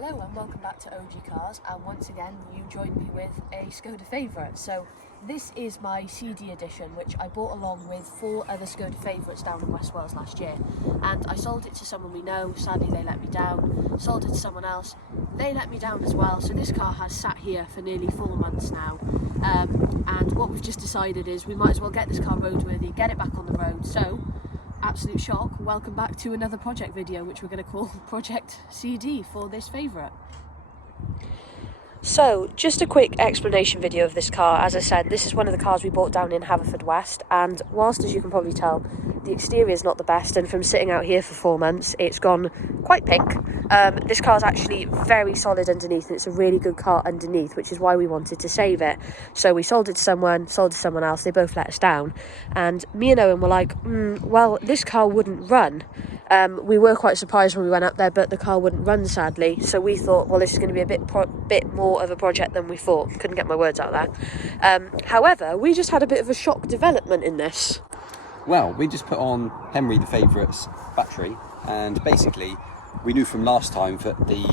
Hello and welcome back to OG Cars, and once again you join me with a Skoda favourite. So this is my CD edition, which I bought along with 4 other Skoda favourites down in West Wales last year, and I sold it to someone we know. Sadly they let me down. Sold it to someone else, they let me down as well. So this car has sat here for nearly 4 months now, and what we've just decided is we might as well get this car roadworthy, get it back on the road. So absolute shock, welcome back to another project video, which we're going to call Project CD for this favourite. So, just a quick explanation video of this car. As I said, this is one of the cars we bought down in Haverfordwest, and whilst, as you can probably tell, the exterior is not the best, and from sitting out here for 4 months, it's gone quite pink. This car is actually very solid underneath, and it's a really good car underneath, which is why we wanted to save it. So we sold it to someone else, they both let us down, and me and Owen were like, well, this car wouldn't run. We were quite surprised when we went up there, but the car wouldn't run, sadly. So we thought, well, this is going to be a bit more of a project than we thought. Couldn't get my words out there. However, we just had a bit of a shock development in this. Well, we just put on Henry the Favourite's battery, and basically we knew from last time that the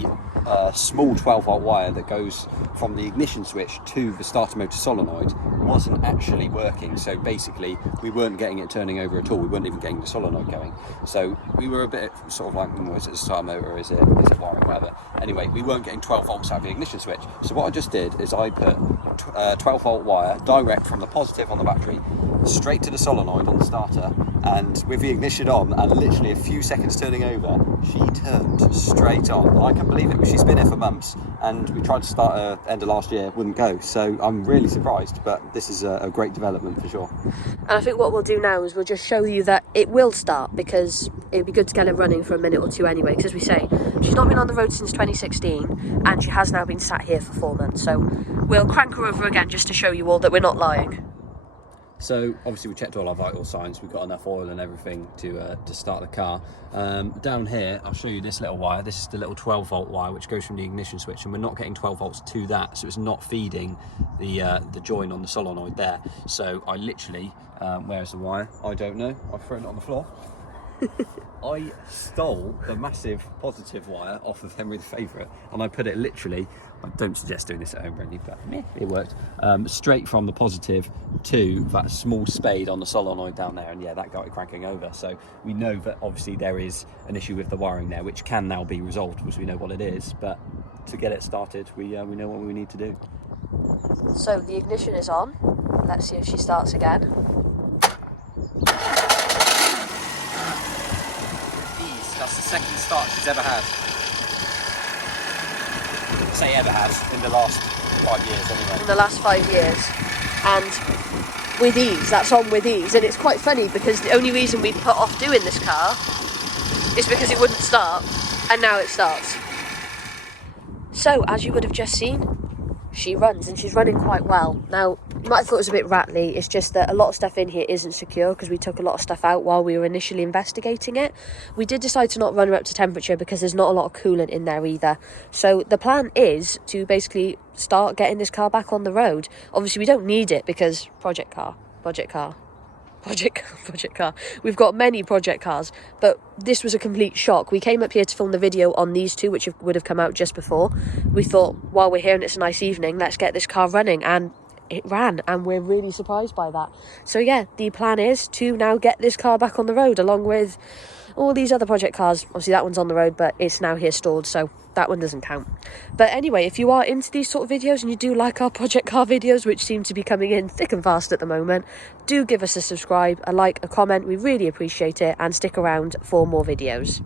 small 12-volt wire that goes from the ignition switch to the starter motor solenoid wasn't actually working. So basically we weren't getting it turning over at all. We weren't even getting the solenoid going. So we were a bit sort of like, is it a starter motor, or is it wiring, whatever. Anyway, we weren't getting 12 volts out of the ignition switch. So what I just did is I put 12-volt wire direct from the positive on the battery straight to the solenoid on the starter, and with the ignition on and literally a few seconds turning over, she turned straight on. And I can't believe it, because she's been here for months, and we tried to start her end of last year, wouldn't go. So I'm really surprised, but this is a great development for sure. And I think what we'll do now is we'll just show you that it will start, because it'd be good to get it running for a minute or two anyway, because as we say, she's not been on the road since 2016, and she has now been sat here for 4 months. So we'll crank her over again just to show you all that we're not lying. So obviously we checked all our vital signs, we've got enough oil and everything to start the car. Down here, I'll show you this little wire. This is the little 12-volt wire which goes from the ignition switch, and we're not getting 12 volts to that, so it's not feeding the join on the solenoid there. So I literally, where's the wire? I don't know, I've thrown it on the floor. I stole the massive positive wire off of Henry the Favourite, and I put it literally, I don't suggest doing this at home really, but it worked, straight from the positive to that small spade on the solenoid down there, and yeah, that got it cranking over. So we know that obviously there is an issue with the wiring there, which can now be resolved because we know what it is, but to get it started, we know what we need to do. So the ignition is on. Let's see if she starts again. That's the second start she's ever had. I say ever has, in the last 5 years anyway. In the last 5 years. And with ease, that's on with ease. And it's quite funny, because the only reason we'd put off doing this car is because it wouldn't start, and now it starts. So, as you would have just seen, she runs, and she's running quite well. Now, you might have thought it was a bit rattly. It's just that a lot of stuff in here isn't secure, because we took a lot of stuff out while we were initially investigating it. We did decide to not run her up to temperature because there's not a lot of coolant in there either. So the plan is to basically start getting this car back on the road. Obviously we don't need it because project car. We've got many project cars, but this was a complete shock. We came up here to film the video on these two, which would have come out just before. We thought, while we're here and it's a nice evening, let's get this car running, and it ran, and we're really surprised by that. So yeah, the plan is to now get this car back on the road, along with all these other project cars. Obviously that one's on the road, but it's now here stored, so that one doesn't count. But anyway, if you are into these sort of videos and you do like our project car videos, which seem to be coming in thick and fast at the moment, do give us a subscribe, a like, a comment. We really appreciate it, and stick around for more videos.